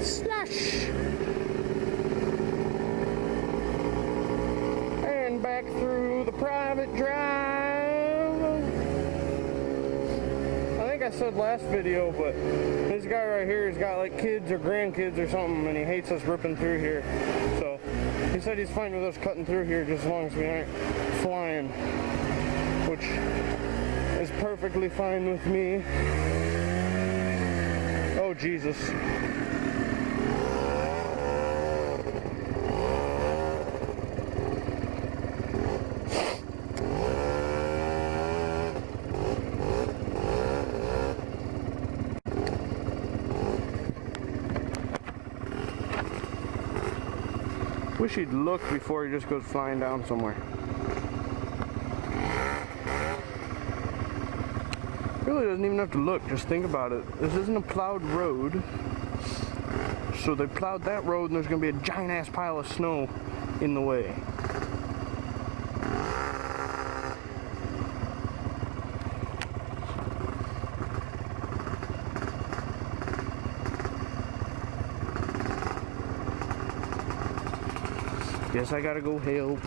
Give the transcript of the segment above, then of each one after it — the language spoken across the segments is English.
Slash! And back through the private drive. I think I said last video, but this guy right here has got like kids or grandkids or something, and he hates us ripping through here. So he said he's fine with us cutting through here just as long as we aren't flying, which is perfectly fine with me. Oh, Jesus. Wish he'd look before he just goes flying down somewhere. Really doesn't even have to look, just think about it. This isn't a plowed road. So they plowed that road and there's gonna be a giant ass pile of snow in the way. Guess I gotta go help.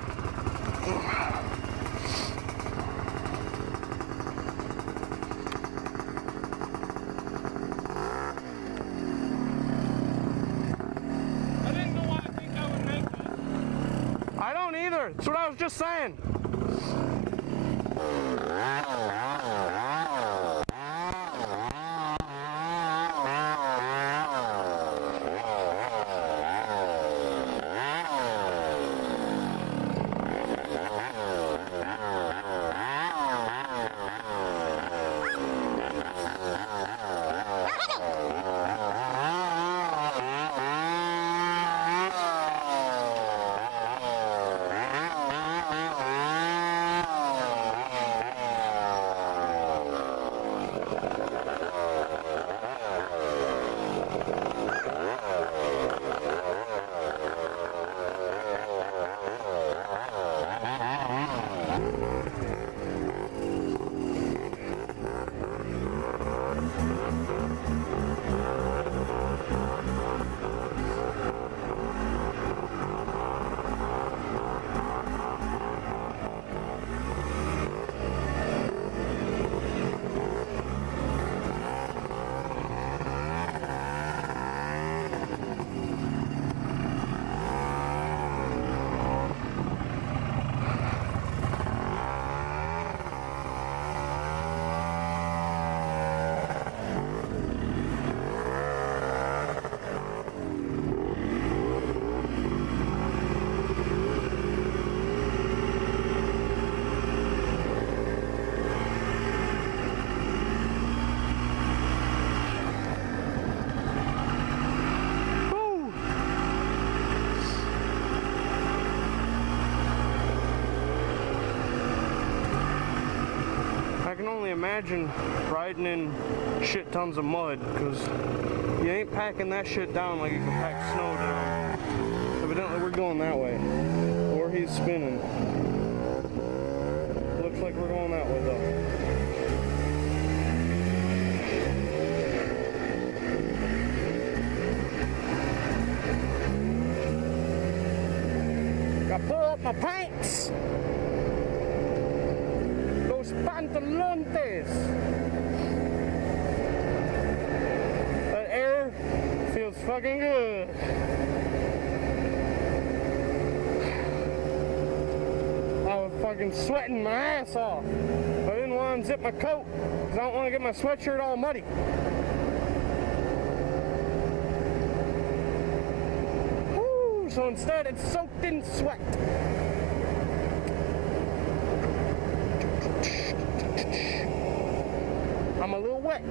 I didn't know why I think I would make it. I don't either. That's what I was just saying. I can only imagine riding in shit tons of mud, because you ain't packing that shit down like you can pack snow down. Evidently we're going that way. Or he's spinning. Looks like we're going that way though. Gotta pull up my pants! Pantalones. That air feels fucking good. I was fucking sweating my ass off. I didn't want to unzip my coat because I don't want to get my sweatshirt all muddy. Woo, so instead it's soaked in sweat. I'm a little wet.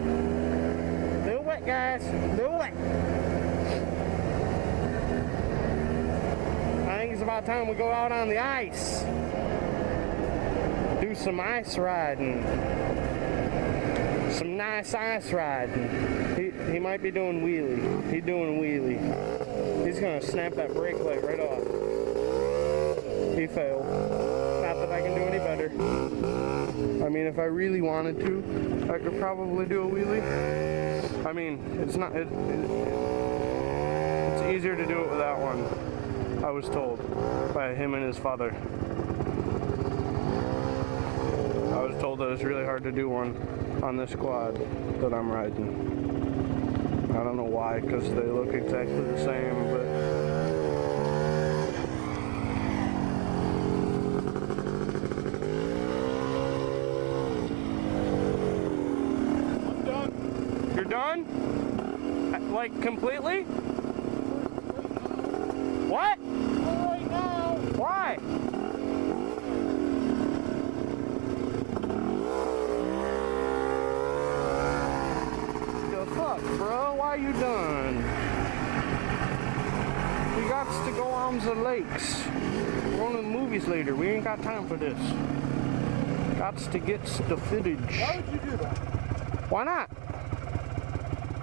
Little wet, guys. Little wet. I think it's about time we go out on the ice. Do some ice riding. Some nice ice riding. He might be doing wheelie. He's doing wheelie. He's gonna snap that brake light right off. He failed. Not that I can do any better. I mean, if I really wanted to, I could probably do a wheelie. I mean, it's not. It's easier to do it without one. I was told by him and his father. I was told that it's really hard to do one on this quad that I'm riding. I don't know why, because they look exactly the same, but I'm done. you're done? Like completely? What? Right now. Why? The fuck, bro? Why you done? We got to go on the lakes. We're going to the movies later. We ain't got time for this. Got to get the footage. Why would you do that? Why not?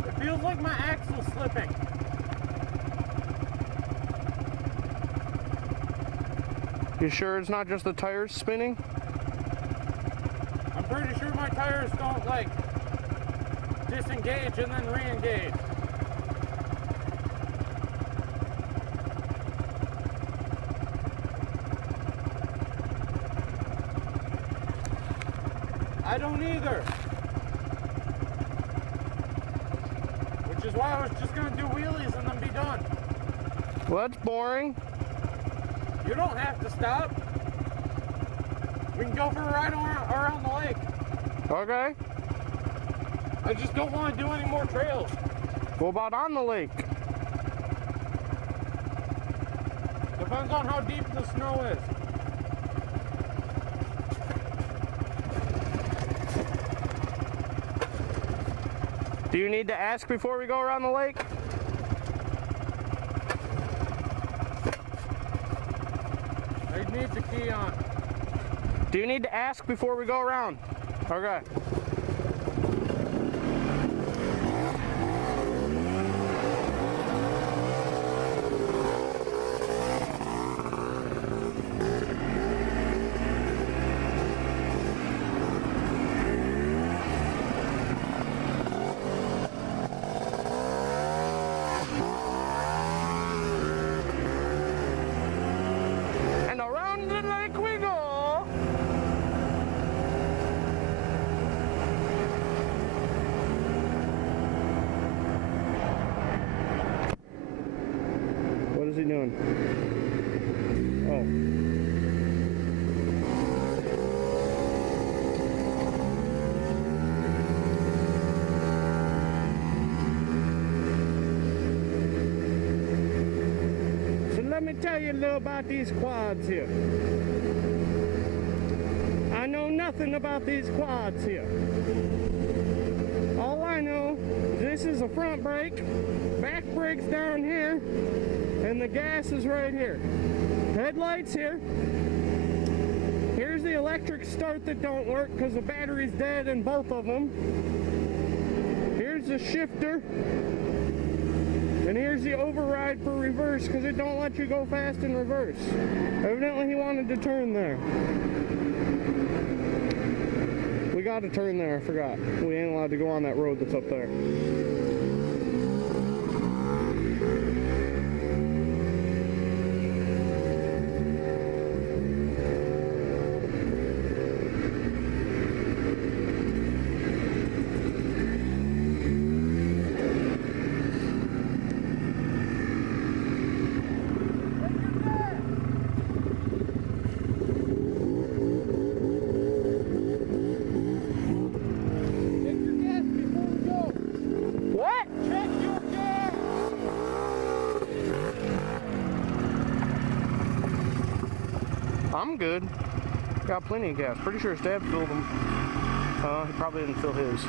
It feels like my axle's slipping. You sure it's not just the tires spinning? I'm pretty sure my tires don't like disengage and then re-engage. I don't either. Which is why I was just gonna do wheelies and then be done. Well, that's boring. You don't have to stop. We can go for a ride around the lake. Okay. I just don't want to do any more trails. What about on the lake? Depends on how deep the snow is. Do you need to ask before we go around the lake? I need the key on. Do you need to ask before we go around? Okay. And around the lake we go. What is he doing? Oh. So let me tell you a little about these quads here. I know nothing about these quads here. All I know is this is a front brake, back brake's down here, and the gas is right here. Headlights here. Here's the electric start that don't work because the battery's dead in both of them. Here's the shifter. And here's the override for reverse because it don't let you go fast in reverse. Evidently he wanted to turn there. We got to turn there, I forgot. We ain't allowed to go on that road that's up there. Take your gas before we go. I'm good. Got plenty of gas. Pretty sure his dad filled them. He probably didn't fill his.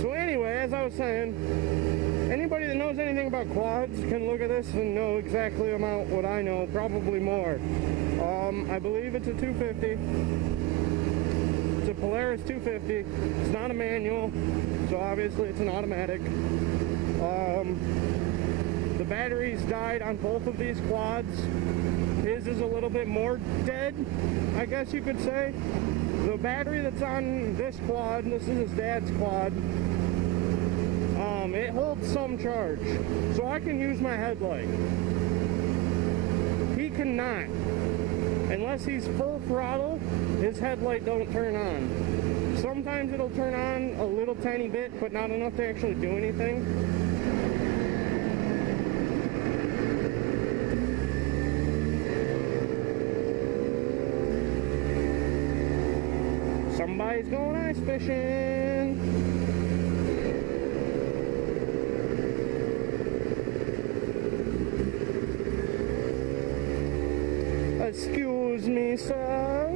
So anyway, as I was saying, anybody that knows anything about quads can look at this and know exactly about what I know, probably more. I believe it's a 250. It's a Polaris 250. It's not a manual, so obviously it's an automatic. The batteries died on both of these quads. His is a little bit more dead, I guess you could say. The battery that's on this quad, this is his dad's quad, it holds some charge, so I can use my headlight. He cannot. Unless he's full throttle, his headlight don't turn on. Sometimes it'll turn on a little tiny bit, but not enough to actually do anything. Somebody's going ice fishing. Excuse me, sir.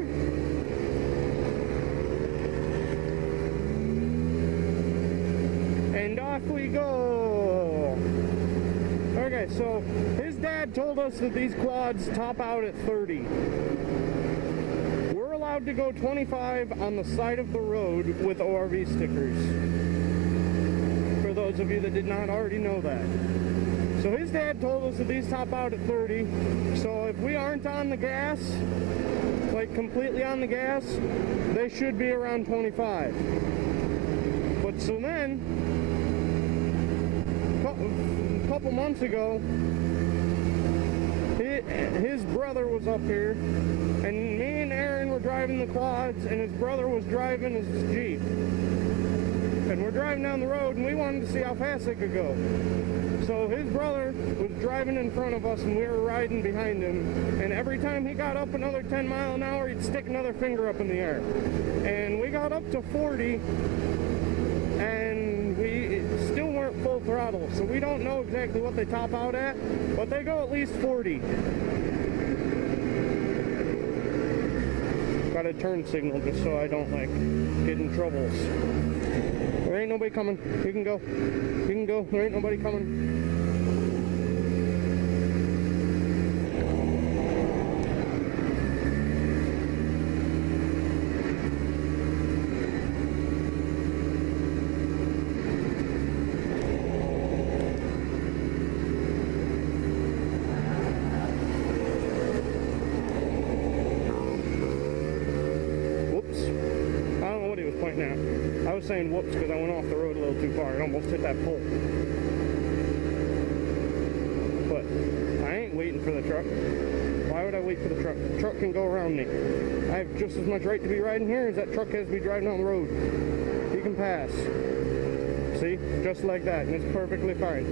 And off we go. Okay, so his dad told us that these quads top out at 30. We're allowed to go 25 on the side of the road with ORV stickers. For those of you that did not already know that. So his dad told us that these top out at 30. So if we aren't on the gas, like completely on the gas, they should be around 25. But so then, a couple months ago, his brother was up here, and me and Aaron were driving the quads, and his brother was driving his Jeep. And we're driving down the road, and we wanted to see how fast they could go. So his brother was driving in front of us, and we were riding behind him. And every time he got up another 10 miles an hour, he'd stick another finger up in the air. And we got up to 40, and we still weren't full throttle. So we don't know exactly what they top out at, but they go at least 40. Got a turn signal just so I don't like get in troubles. There ain't nobody coming. You can go. You can go. There ain't nobody coming. I was saying whoops because I went off the road a little too far. I almost hit that pole. But I ain't waiting for the truck. Why would I wait for the truck? The truck can go around me. I have just as much right to be riding here as that truck has to be driving down the road. He can pass. See? Just like that. And it's perfectly fine.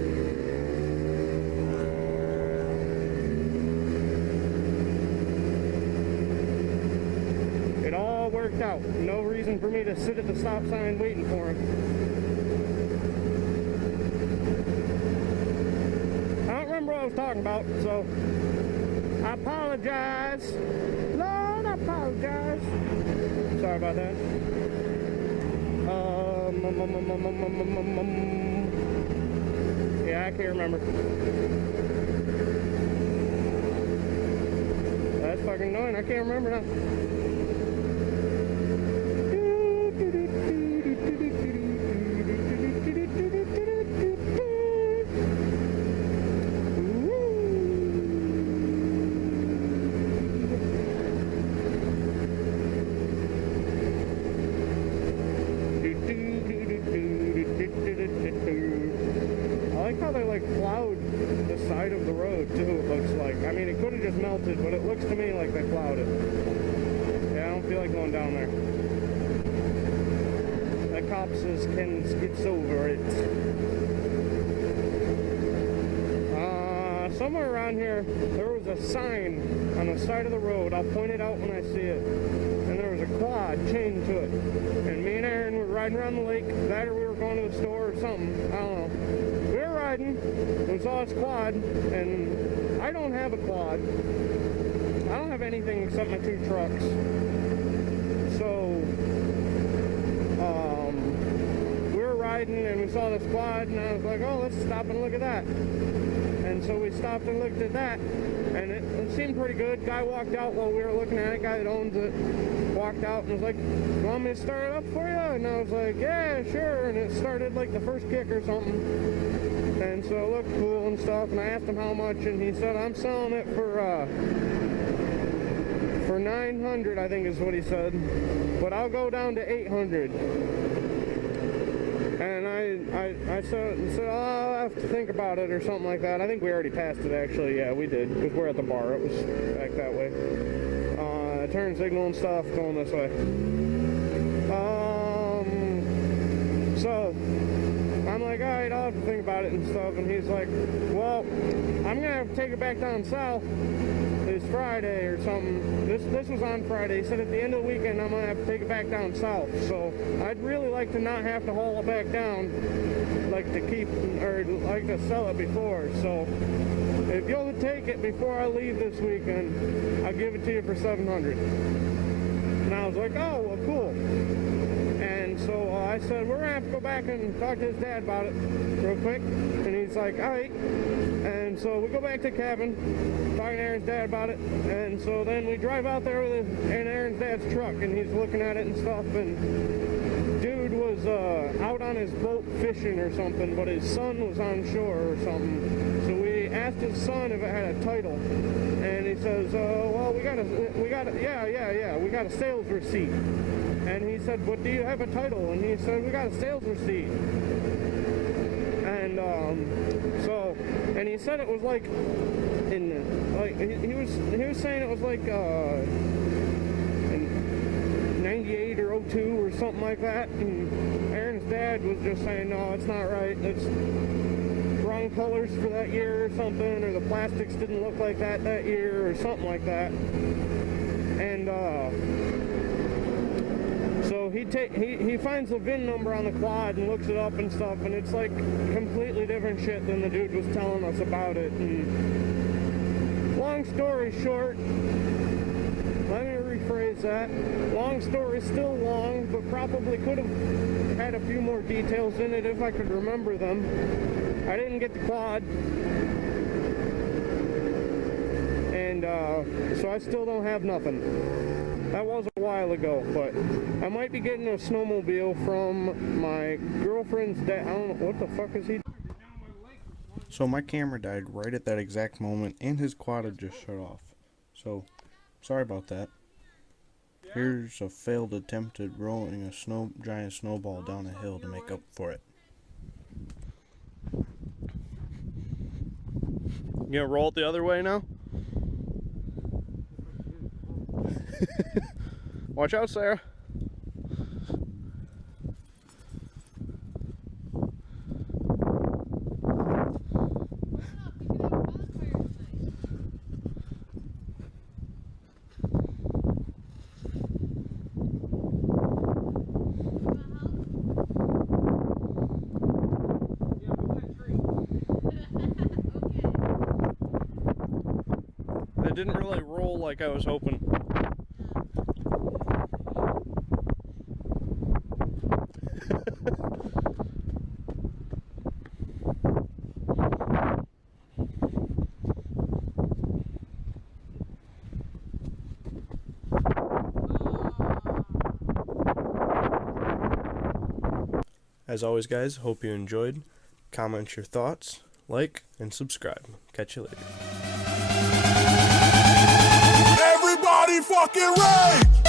It all worked out. No reason for me to sit at the stop sign waiting for him. I don't remember what I was talking about, so I apologize. Lord, I apologize. Sorry about that. Yeah, I can't remember. That's fucking annoying. I can't remember now. Melted, but it looks to me like they plowed it. Yeah, I don't feel like going down there. That cop says Ken skips over it. somewhere around here, there was a sign on the side of the road. I'll point it out when I see it. And there was a quad chained to it. And me and Aaron were riding around the lake. That or we were going to the store or something. I don't know. We were riding. We saw this quad. And I don't have a quad. I don't have anything except my 2 trucks. So, we were riding and we saw this quad. And I was like, oh, let's stop and look at that. And so we stopped and looked at that, and it seemed pretty good. Guy walked out while we were looking at it. Guy that owns it walked out and was like, "You want me to start it up for you?" And I was like, "Yeah, sure." And it started like the first kick or something. And so it looked cool and stuff. And I asked him how much, and he said, "I'm selling it for $900, I think is what he said. But I'll go down to $800." And I said, oh, I'll have to think about it or something like that. I think we already passed it, actually. Yeah, we did, because we're at the bar. It was back that way. Turn signal and stuff going this way. So I'm like, all right, I'll have to think about it and stuff. And he's like, well, I'm going to have to take it back down south this Friday or something. This was on Friday. He said at the end of the weekend I'm going to have to take it back down south. So I'd really like to not have to haul it back down, like to keep, or like to sell it before. So if you'll take it before I leave this weekend, I'll give it to you for $700. And I was like, oh, well, cool. And so I said, we're going to have to go back and talk to his dad about it real quick. And he's like, all right. And so we go back to the cabin, talking to Aaron's dad about it. And so then we drive out there with in Aaron's dad's truck, and he's looking at it and stuff. And dude was out on his boat fishing or something, but his son was on shore or something. So we asked his son if it had a title. And he says, well, we got a sales receipt. And he said, but do you have a title? And he said, we got a sales receipt. And and he said it was like he was saying it was like in 98 or 02 or something like that. And Aaron's dad was just saying, no, it's not right. It's wrong colors for that year or something, or the plastics didn't look like that year or something like that. And so he finds the VIN number on the quad and looks it up and stuff, and it's like completely different shit than the dude was telling us about it. And long story short, let me rephrase that. Long story still long, but probably could have had a few more details in it if I could remember them. I didn't get the quad. And so I still don't have nothing. That was a while ago, but I might be getting a snowmobile from my girlfriend's dad. I don't know, what the fuck is he? So my camera died right at that exact moment, and his quad had just shut off. So, sorry about that. Here's a failed attempt at rolling a giant snowball down a hill to make up for it. You gonna roll it the other way now? Watch out, Sarah. It didn't really roll like I was hoping. As always, guys, hope you enjoyed. Comment your thoughts, like, and subscribe. Catch you later. Everybody fucking rage!